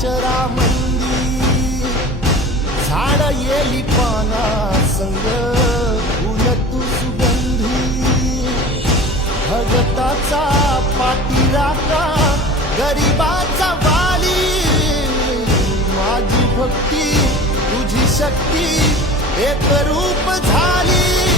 अक्षरामंदी झाड येली पाना संग फुल तू सुगंधी भगताचा पाठीराखा गरिबाचा वाली माझी भक्ती तुझी शक्ती एक रूप झाली।